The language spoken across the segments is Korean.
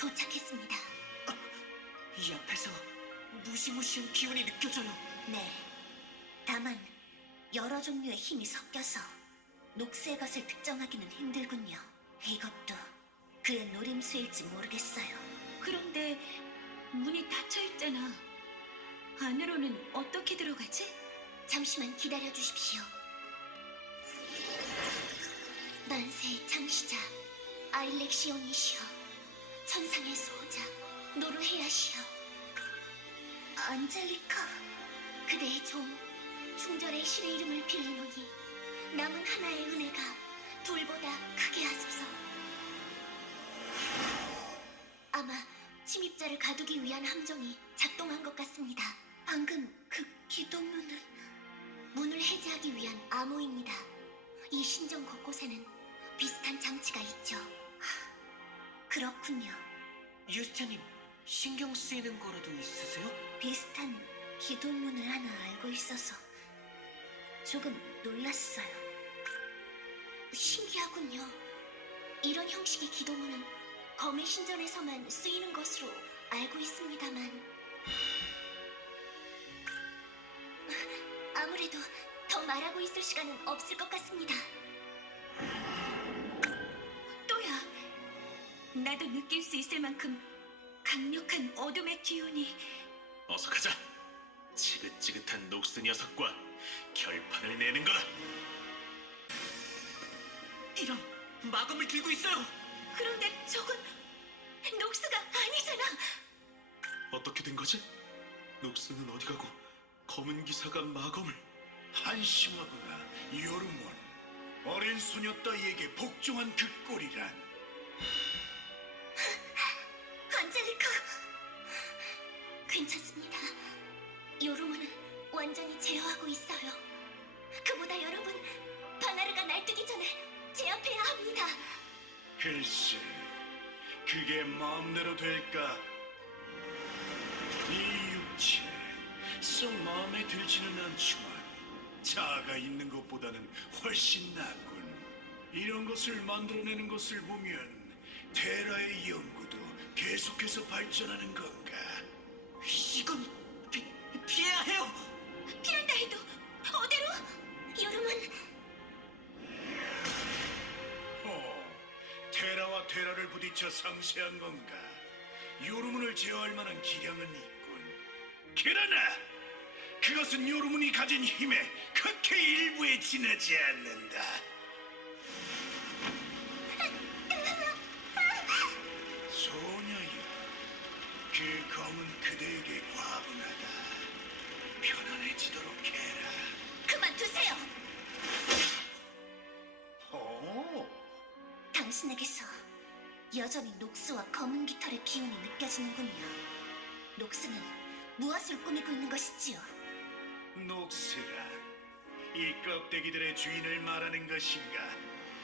도착했습니다. 이 앞에서 무시무시한 기운이 느껴져요. 네. 다만 여러 종류의 힘이 섞여서 녹스의 것을 특정하기는 힘들군요. 이것도 그의 노림수일지 모르겠어요. 그런데 문이 닫혀 있잖아. 안으로는 어떻게 들어가지? 잠시만 기다려 주십시오. 만세의 창시자 아일렉시온이시여, 천상의 수호자 노르헤아시여, 안젤리카, 그대의 종 충절의 신의 이름을 빌리노니 남은 하나의 은혜가 둘보다 크게 하소서. 아마 침입자를 가두기 위한 함정이 작동한 것 같습니다. 방금 그 기도문은 문을 해제하기 위한 암호입니다. 이 신전 곳곳에는 비슷한 장치가 있죠. 그렇군요. 유스티아님, 신경 쓰이는 거라도 있으세요? 비슷한 기도문을 하나 알고 있어서 조금 놀랐어요. 신기하군요. 이런 형식의 기도문은 검의 신전에서만 쓰이는 것으로 알고 있습니다만, 아무래도 더 말하고 있을 시간은 없을 것 같습니다. 또야. 나도 느낄 수 있을 만큼 강력한 어둠의 기운이. 어서 가자. 지긋지긋한 녹스 녀석과 결판을 내는 거다. 이런, 마검을 들고 있어요. 그런데 저건 녹스가 아니잖아. 어떻게 된 거지? 녹스는 어디 가고 검은 기사가 마검을. 한심하구나, 요르몬. 어린 소녀 따위에게 복종한 그 꼴이란. 안젤리카! 괜찮습니다. 요르몬은 완전히 제어하고 있어요. 그보다 여러분, 바나르가 날뛰기 전에 제압해야 합니다. 글쎄, 그게 마음대로 될까? 이 육체, 썩 마음에 들지는 않지만 자아가 있는 것보다는 훨씬 낫군. 이런 것을 만들어내는 것을 보면 테라의 연구도 계속해서 발전하는 건가? 이건 피해야 해요. 피한다 해도 어디로? 요르몬, 테라와 테라를 부딪혀 상쇄한 건가? 요르문을 제어할 만한 기량은 있군. 그러나 그것은 요르문이 가진 힘의 극히 일부에 지나지 않는다. 소녀여, 그 검은 그대에게 과분하다. 편안해지도록 해라. 그만두세요. 당신에게서 여전히 녹스와 검은 깃털의 기운이 느껴지는군요. 녹스는 무엇을 꾸미고 있는 것이지요? 녹스라, 이 껍데기들의 주인을 말하는 것인가?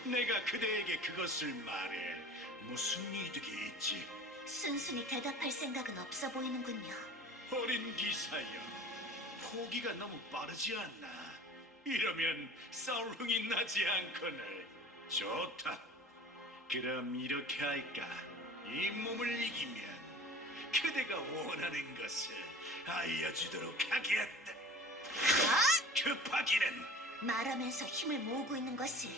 내가 그대에게 그것을 말해 무슨 이득이 있지? 순순히 대답할 생각은 없어 보이는군요. 어린 기사여, 포기가 너무 빠르지 않나? 이러면 싸울 흥이 나지 않거늘. 좋다. 그럼 이렇게 할까? 이 몸을 이기면 그대가 원하는 것을 알려주도록 하겠다. 급하기는. 말하면서 힘을 모으고 있는 것을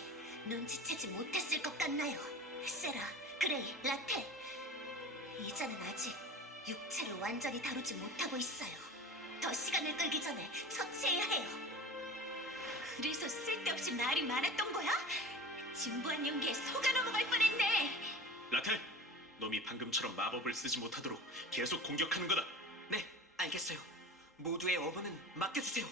눈치채지 못했을 것 같나요? 세라, 그레이, 라텔. 이자는 아직 육체를 완전히 다루지 못하고 있어요. 더 시간을 끌기 전에 처치해야 해요. 그래서 쓸데없이 말이 많았던 거야? 진부한 용기에 속아 넘어갈 뻔했네. 라텔, 놈이 방금처럼 마법을 쓰지 못하도록 계속 공격하는 거다. 네, 알겠어요. 모두의 어머는 맡겨주세요.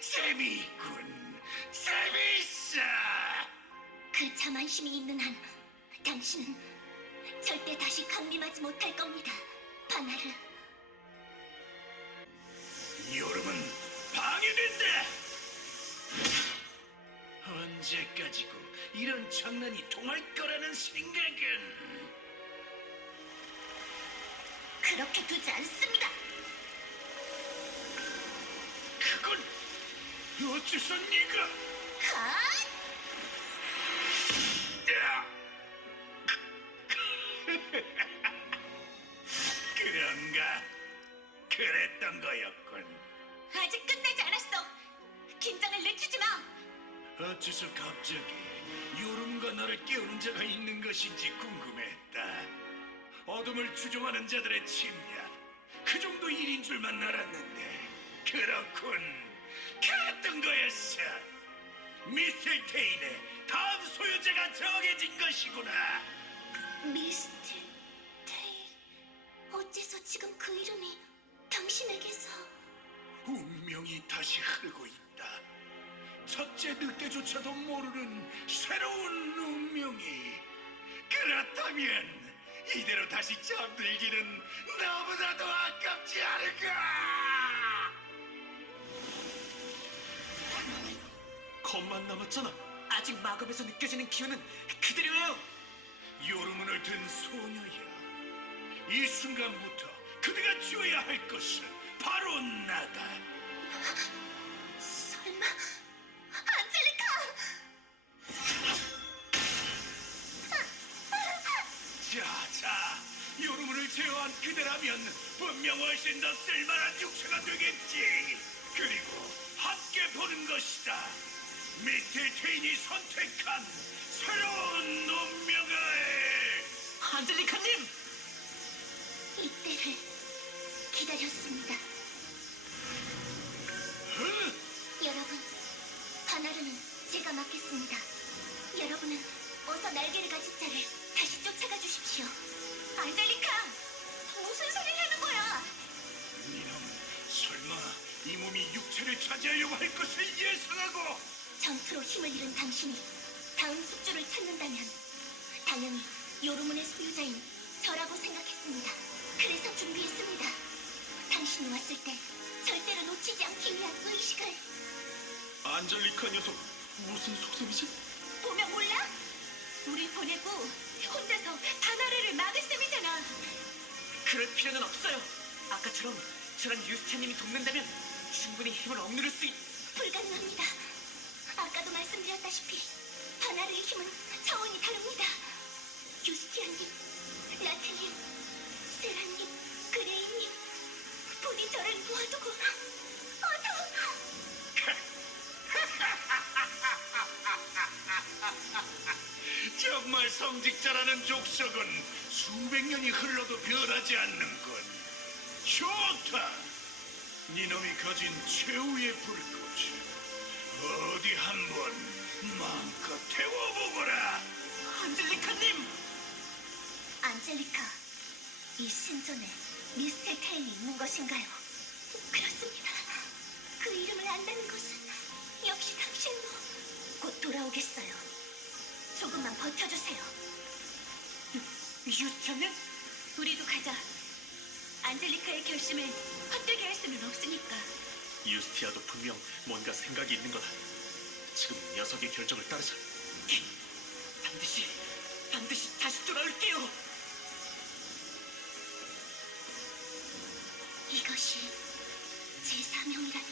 재미있군. 재미있어. 그 자만심이 있는 한 당신은 절대 다시 강림하지 못할 겁니다. 바나르. 여름은 방해된다. 언제까지고 이런 장난이 통할 거라는 생각은. 그렇게 두지 않습니다. 그건 어째서 네가? 하! 야! 그런가? 그랬던 거였군. 아직 끝나지 않았어. 긴장을 늦추지 마. 어째서 갑자기 요름과 나를 깨우는 자가 있는 것인지 궁금했다. 어둠을 추종하는 자들의 침략, 그 정도 일인 줄만 알았는데 그렇군. 그랬던 거였어. 미스터 테인의 다음 소유자가 정해진 것이구나. 미스틸 테일. 어째서 지금 그 이름이 당신에게서? 운명이 다시 흐르고 있다. 첫째 늑대조차도 모르는 새로운 운명이. 그렇다면 이대로 다시 잠들기는 너무나도 아깝지 않을까? 검만 남았잖아. 아직 마검에서 느껴지는 기운은 그대로예요. 요르문을 든 소녀야. 이 순간부터 그대가 지어야 할 것은 바로 나다. 설마 안젤리카! 자, 요르문을 제어한 그대라면 분명 훨씬 더 쓸만한 육체가 되겠지. 그리고 함께 보는 것이다. 미스터 테인이 선택한 새로운 운명을. 안젤리카님! 이때를 기다렸습니다. 여러분, 바나르는 제가 맡겠습니다. 여러분은 어서 날개를 가진 자를 다시 쫓아가 주십시오. 안젤리카, 무슨 소리를 하는 거야? 니놈, 설마 이 몸이 육체를 차지하려고 할 것을 예상하고. 전투로 힘을 잃은 당신이 다음 숙주를 찾는다면 당연히 요르문의 소유자인 저라고 생각했습니다. 그래서 준비했습니다. 당신이 왔을 때 절대로 놓치지 않기 위한 의식을. 안젤리카 녀석 무슨 속셈이지? 보면 몰라? 우리 보내고 혼자서 바나르를 막을 셈이잖아. 그럴 필요는 없어요. 아까처럼 저랑 유스타님이 돕는다면 충분히 힘을 억누를 수 불가능합니다. 아까도 말씀드렸다시피 바나르의 힘은 차원이 다릅니다. 유스티아님, 라텔님, 세라님, 그레이님, 부디 저를 모아두고 어서! 정말 성직자라는 족속은 수백 년이 흘러도 변하지 않는군. 좋다. 니놈이 가진 최후의 불꽃. 어디 한번 마음껏 태워보거라. 안젤리카님! 안젤리카, 이 신전에 미스터 테일이 있는 것인가요? 그렇습니다. 그 이름을 안다는 것은 역시 당신도 곧 돌아오겠어요. 조금만 버텨주세요. 유스타님? 우리도 가자. 안젤리카의 결심을 헛되게 할 수는 없으니까. 유스티아도 분명 뭔가 생각이 있는 거다. 지금 녀석의 결정을 따르자. 반드시 다시 돌아올게요. 이것이 제 사명이라면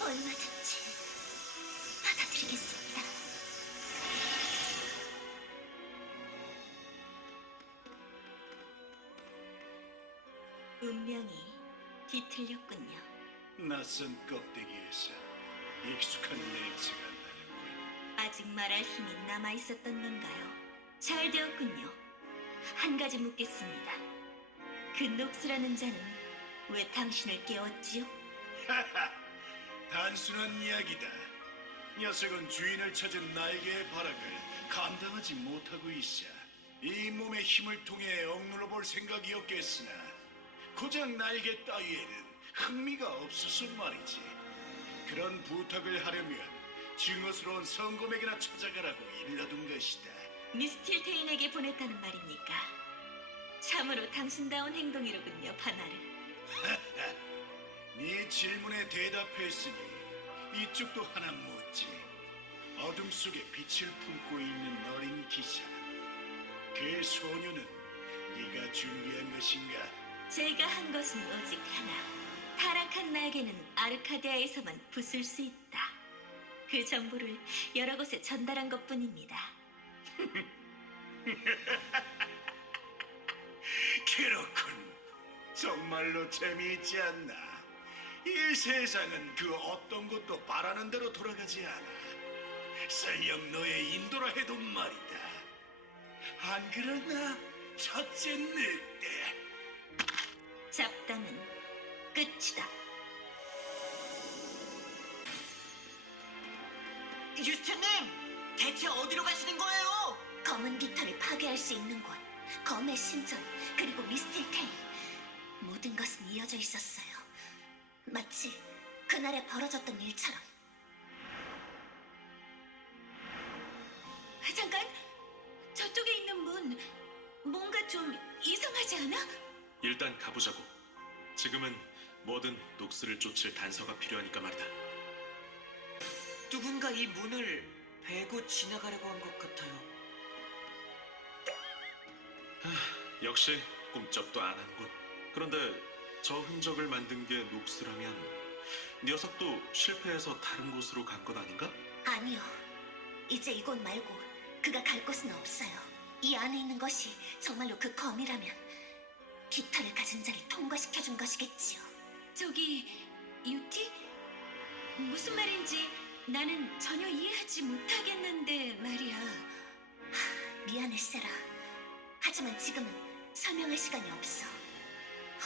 얼마든지 받아들이겠습니다. 운명이 뒤틀렸군요. 낯선 껍데기에서 익숙한 냄새가 나는군. 아직 말할 힘이 남아 있었던 건가요? 잘 되었군요. 한 가지 묻겠습니다. 그 녹스라는 자는 왜 당신을 깨웠지요? 단순한 이야기다. 녀석은 주인을 찾은 날개의 발악을 감당하지 못하고 있어. 이 몸의 힘을 통해 억눌러 볼 생각이었겠으나 고작 날개 따위에는 흥미가 없어서 말이지. 그런 부탁을 하려면 증오스러운 성검에게나 찾아가라고 일러둔 것이다. 미스틸테인에게 보냈다는 말입니까? 참으로 당신다운 행동이로군요, 바나르. 네 질문에 대답했으니 이쪽도 하나 묻지. 어둠 속에 빛을 품고 있는 어린 기사. 그 소녀는 네가 준비한 것인가? 제가 한 것은 오직 하나. 타락한 날개는 아르카디아에서만 부술 수 있다. 그 정보를 여러 곳에 전달한 것뿐입니다. 그렇군. 정말로 재미있지 않나? 이 세상은 그 어떤 것도 바라는 대로 돌아가지 않아. 설령 너의 인도라 해도 말이다. 안 그러나, 첫째 늑대? 잡담은 끝이다. 유스테님, 대체 어디로 가시는 거예요? 검은 깃털을 파괴할 수 있는 곳, 검의 신전, 그리고 미스틸테일. 모든 것은 이어져 있었어요. 마치 그날에 벌어졌던 일처럼. 잠깐, 저쪽에 있는 문 뭔가 좀 이상하지 않아? 일단 가보자고. 지금은 뭐든 녹스를 쫓을 단서가 필요하니까 말이다. 누군가 이 문을 베고 지나가려고 한 것 같아요. 역시 꿈쩍도 안 한군. 그런데 저 흔적을 만든 게 녹스라면 녀석도 실패해서 다른 곳으로 간 건 아닌가? 아니요. 이제 이곳 말고 그가 갈 곳은 없어요. 이 안에 있는 것이 정말로 그 검이라면 깃털을 가진 자를 통과시켜준 것이겠지요. 저기 유티? 무슨 말인지 나는 전혀 이해하지 못하겠는데 말이야. 미안해, 세라. 하지만 지금은 설명할 시간이 없어.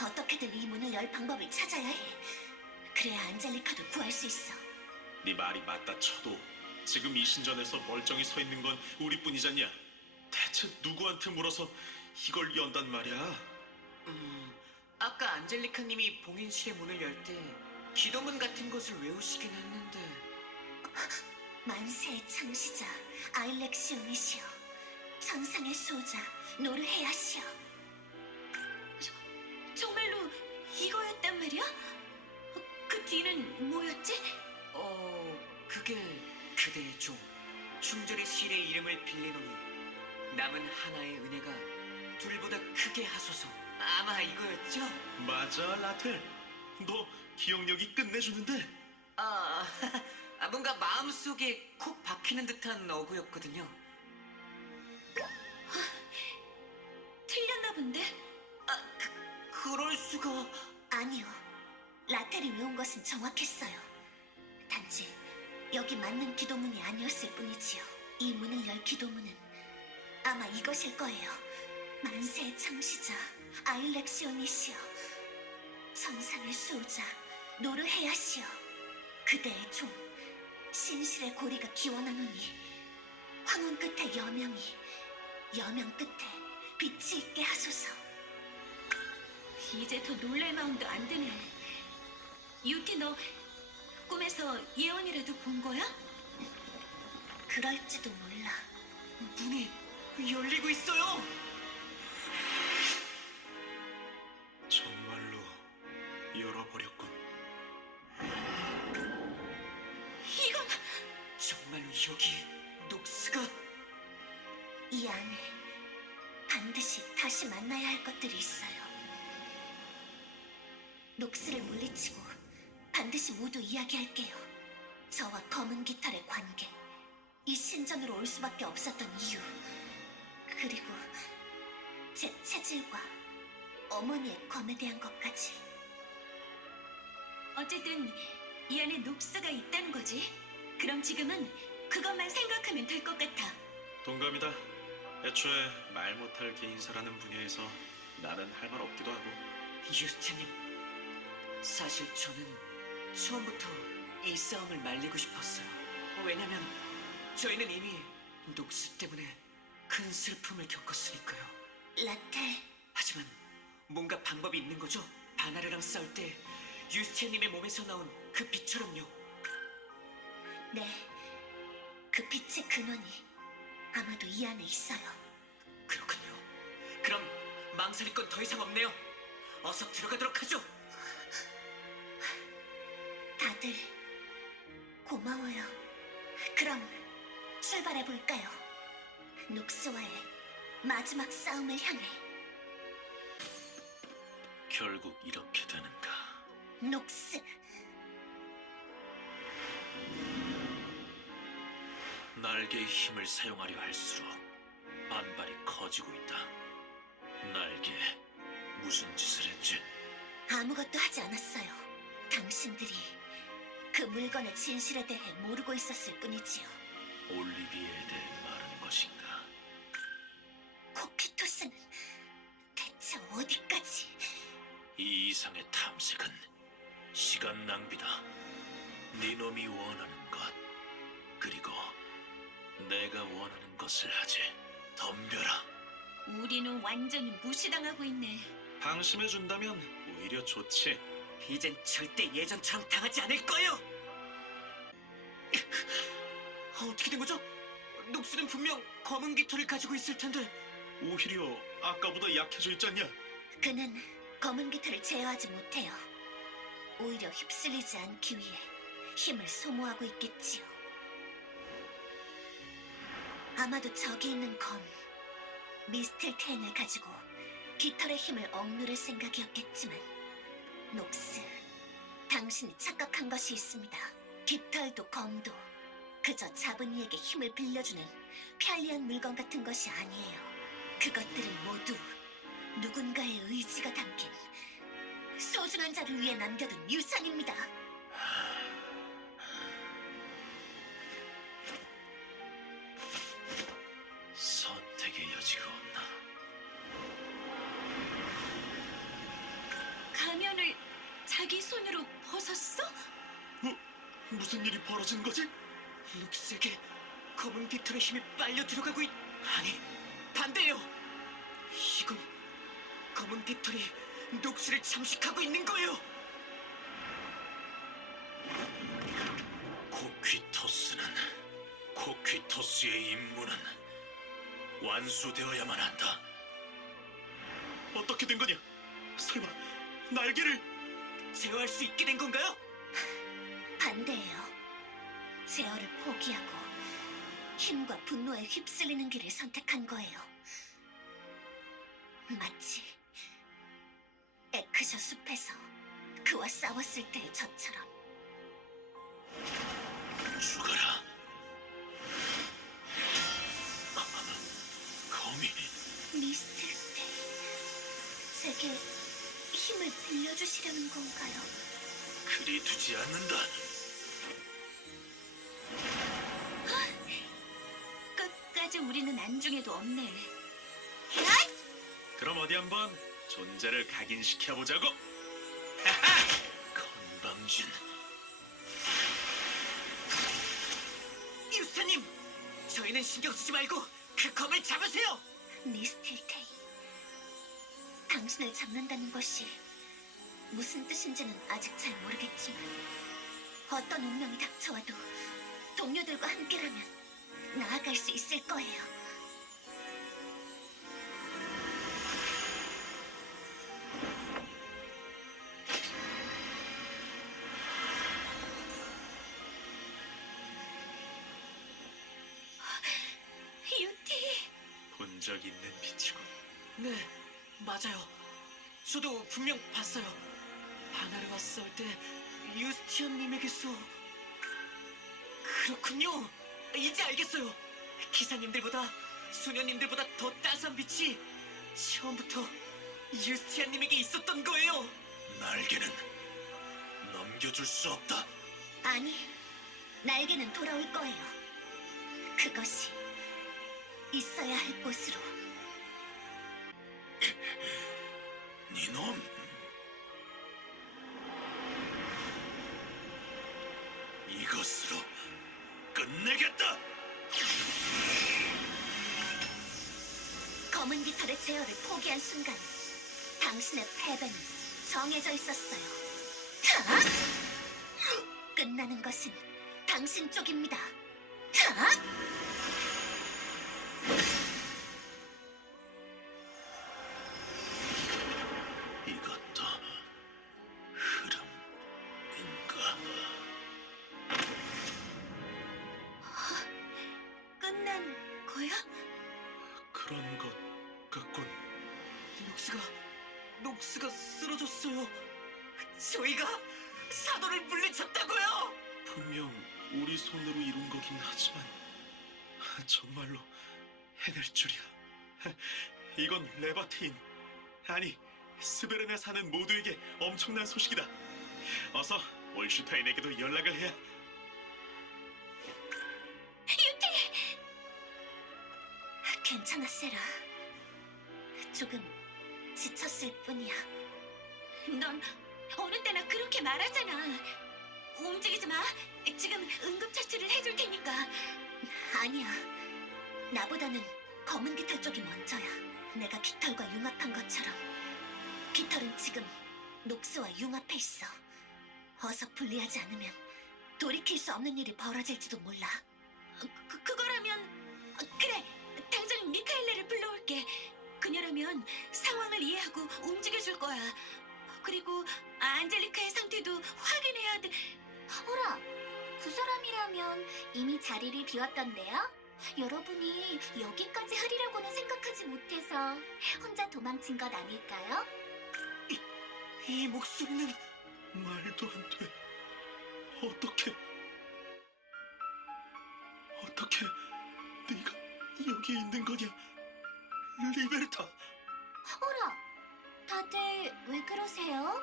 어떻게든 이 문을 열 방법을 찾아야 해. 그래야 안젤리카도 구할 수 있어. 네 말이 맞다 쳐도 지금 이 신전에서 멀쩡히 서 있는 건 우리뿐이잖냐. 대체 누구한테 물어서 이걸 연단 말이야? 아까 안젤리카님이 봉인실의 문을 열 때 기도문 같은 것을 외우시긴 했는데 만세의 창시자 아일렉시온이시여, 천상의 수호자 노르헤아시여. 정말로 이거였단 말이야? 그 뒤는 뭐였지? 그게 그대의 종 충절의 실의 이름을 빌리노니 남은 하나의 은혜가 둘보다 크게 하소서. 아마 이거였죠? 맞아, 라텔. 너 기억력이 끝내주는데? 뭔가 마음속에 콕 박히는 듯한 어구였거든요. 틀렸나 본데? 그럴 수가... 아니요. 라텔이 외운 것은 정확했어요. 단지 여기 맞는 기도문이 아니었을 뿐이지요. 이 문을 열 기도문은 아마 이것일 거예요. 만세의 창시자 아일렉시온이시여, 천상의 수호자 노르헤아시여, 그대의 종 신실의 고리가 기원하노니 황혼 끝에 여명이, 여명 끝에 빛이 있게 하소서. 이제 더 놀랄 마음도 안 드네. 유티, 너 꿈에서 예언이라도 본 거야? 그럴지도 몰라. 문이 열리고 있어요! 정말로 열어버렸군. 이건 정말로 여기 녹스가... 이 안에 반드시 다시 만나야 할 것들이 있어요. 녹스를 물리치고 반드시 모두 이야기할게요. 저와 검은 깃털의 관계, 이 신전으로 올 수밖에 없었던 이유, 그리고 제 체질과 어머니의 검에 대한 것까지. 어쨌든 이 안에 녹스가 있다는 거지. 그럼 지금은 그것만 생각하면 될 것 같아. 동감이다. 애초에 말 못할 개인사라는 분야에서 나는 할 말 없기도 하고. 유스테님, 사실 저는 처음부터 이 싸움을 말리고 싶었어요. 왜냐면 저희는 이미 녹스 때문에 큰 슬픔을 겪었으니까요. 라텔, 하지만 뭔가 방법이 있는 거죠? 바나르랑 싸울 때 유스티아님의 몸에서 나온 그 빛처럼요. 네, 그 빛의 근원이 아마도 이 안에 있어요. 그렇군요. 그럼 망설일 건 더 이상 없네요. 어서 들어가도록 하죠. 다들 고마워요. 그럼 출발해 볼까요? 녹스와의 마지막 싸움을 향해. 결국 이렇게 되는가. 녹스, 날개의 힘을 사용하려 할수록 반발이 커지고 있다. 날개, 무슨 짓을 했지? 아무것도 하지 않았어요. 당신들이 그 물건의 진실에 대해 모르고 있었을 뿐이지요. 올리비에에 대해 말하는 것인가? 코키토스는 대체 어디까지? 이 이상의 탐색은 시간 낭비다. 네 놈이 원하는 것, 그리고 내가 원하는 것을 하지. 덤벼라. 우리는 완전히 무시당하고 있네. 방심해준다면 오히려 좋지. 이젠 절대 예전처럼 당하지 않을 거예요. 어떻게 된 거죠? 녹스는 분명 검은 깃털을 가지고 있을 텐데. 오히려 아까보다 약해져 있지 않냐? 그는 검은 깃털을 제어하지 못해요. 오히려 휩쓸리지 않기 위해 힘을 소모하고 있겠지요. 아마도 저기 있는 검, 미스틸텐을 가지고 깃털의 힘을 억누를 생각이었겠지만, 녹스, 당신이 착각한 것이 있습니다. 깃털도 검도 그저 잡은 이에게 힘을 빌려주는 편리한 물건 같은 것이 아니에요. 그것들은 모두 누군가의 의지가 담긴 소중한 자를 위해 남겨둔 유산입니다. 선택의 여지가 없나? 가면을 자기 손으로 벗었어? 무슨 일이 벌어진 거지? 녹스에게 검은 깃털의 힘이 빨려 들어가고 아니, 반대예요. 이건 검은 깃털이 녹스를 잠식하고 있는 거예요. 코퀴토스의 임무는 완수되어야만 한다. 어떻게 된 거냐? 설마 날개를... 제어할 수 있게 된 건가요? 반대예요. 제어를 포기하고 힘과 분노에 휩쓸리는 길을 선택한 거예요. 마치 에크셔 숲에서 그와 싸웠을 때의 저처럼. 죽어라. 거미. 미스틸 때 제게 힘을 빌려주시려는 건가요? 그리 두지 않는다. 끝까지 우리는 안중에도 없네. 그럼 어디 한번 존재를 각인시켜보자고. 건방진. 유스타님, 저희는 신경 쓰지 말고 그 검을 잡으세요. 미스틸테이, 당신을 잡는다는 것이 무슨 뜻인지는 아직 잘 모르겠지만, 어떤 운명이 닥쳐와도 동료들과 함께라면 나아갈 수 있을 거예요. 유티. 본 적 있는 빛이군. 네, 맞아요. 저도 분명 봤어요. 하나를 왔을 때 유스티언님에게서. 그렇군요. 이제 알겠어요. 기사님들보다 소녀님들보다 더 따스한 빛이 처음부터 유스티안님에게 있었던 거예요. 날개는 넘겨줄 수 없다. 아니, 날개는 돌아올 거예요. 그것이 있어야 할 곳으로. 니놈. 이것으로 끝내겠다. 검은 깃털의 제어를 포기한 순간 당신의 패배는 정해져 있었어요. 타! 끝나는 것은 당신 쪽입니다. 타! 이것도 흐름인가? 끝난 거야? 그런 것 같군. 녹스가 쓰러졌어요. 저희가 사도를 물리쳤다고요. 분명 우리 손으로 이룬 거긴 하지만 정말로 해낼 줄이야. 이건 레바테인, 아니 스베른에 사는 모두에게 엄청난 소식이다. 어서 올슈타인에게도 연락을 해야. 괜찮아, 세라. 조금 지쳤을 뿐이야. 넌 어느 때나 그렇게 말하잖아. 움직이지 마. 지금 응급처치를 해줄 테니까. 아니야. 나보다는 검은 깃털 쪽이 먼저야. 내가 깃털과 융합한 것처럼. 깃털은 지금 녹스와 융합해 있어. 어서 분리하지 않으면 돌이킬 수 없는 일이 벌어질지도 몰라. 그거라면 그래. 당장 미카엘레를 불러올게. 그녀라면 상황을 이해하고 움직여줄 거야. 그리고 안젤리카의 상태도 확인해야 돼. 어라, 그 사람이라면 이미 자리를 비웠던데요? 여러분이 여기까지 하리라고는 생각하지 못해서 혼자 도망친 것 아닐까요? 이 목소리는 말도 안 돼. 어떻게 네가 여기 있는 거냐, 리베르타? 어라, 다들 왜 그러세요?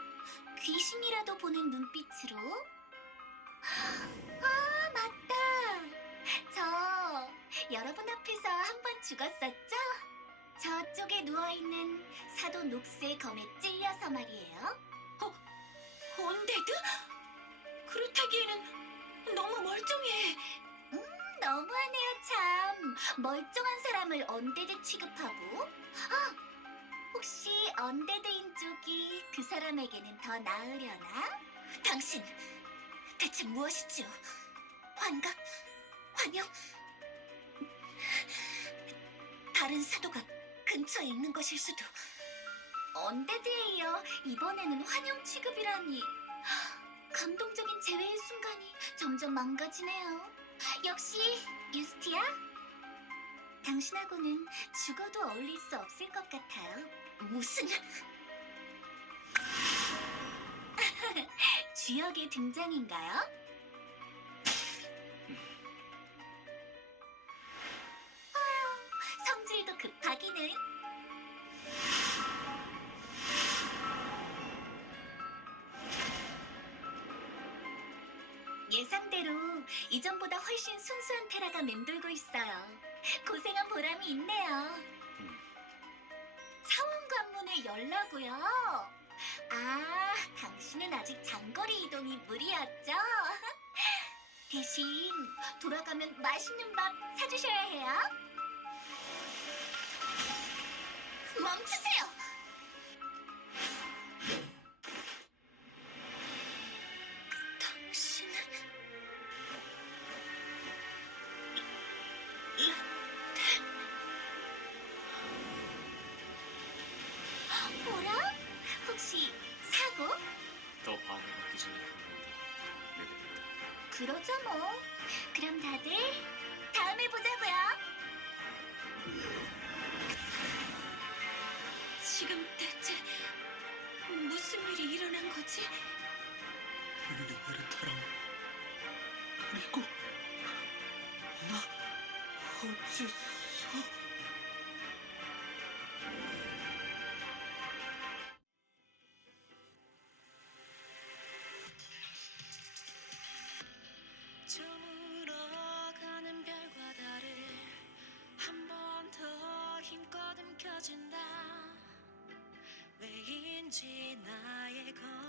귀신이라도 보는 눈빛으로? 아, 맞다. 저 여러분 앞에서 한 번 죽었었죠? 저쪽에 누워있는 사도 녹스의 검에 찔려서 말이에요. 언데드? 그렇다기에는 너무 멀쩡해. 너무하네요, 참. 멀쩡한 사람을 언데드 취급하고. 혹시 언데드인 쪽이 그 사람에게는 더 나으려나? 당신, 대체 무엇이지요? 환각? 환영? 다른 사도가 근처에 있는 것일 수도. 언데드에 이어 이번에는 환영 취급이라니. 감동적인 재회의 순간이 점점 망가지네요. 역시 유스티아? 당신하고는 죽어도 어울릴 수 없을 것 같아요. 무슨... 주역의 등장인가요? 성질도 급하기는. 예상대로 이전보다 훨씬 순수한 테라가 맴돌고 있어요. 고생한 보람이 있네요. 사원 관문을 열라고요? 아, 당신은 아직 장거리 이동이 무리였죠? 대신 돌아가면 맛있는 밥 사주셔야 해요. 멈추세요! 당신은... 뭐라? 혹시 사고? 더 방해받기 전에 그런다, 레베카. 그러죠 뭐. 그럼 다들 다음에 보자고요. 지금 대체 무슨 일이 일어난 거지? 리베르타랑 그리고 나 어째서... 저물어가는 별과 달을 한 번 더 힘껏 움켜쥔다. 왜인지 나의 검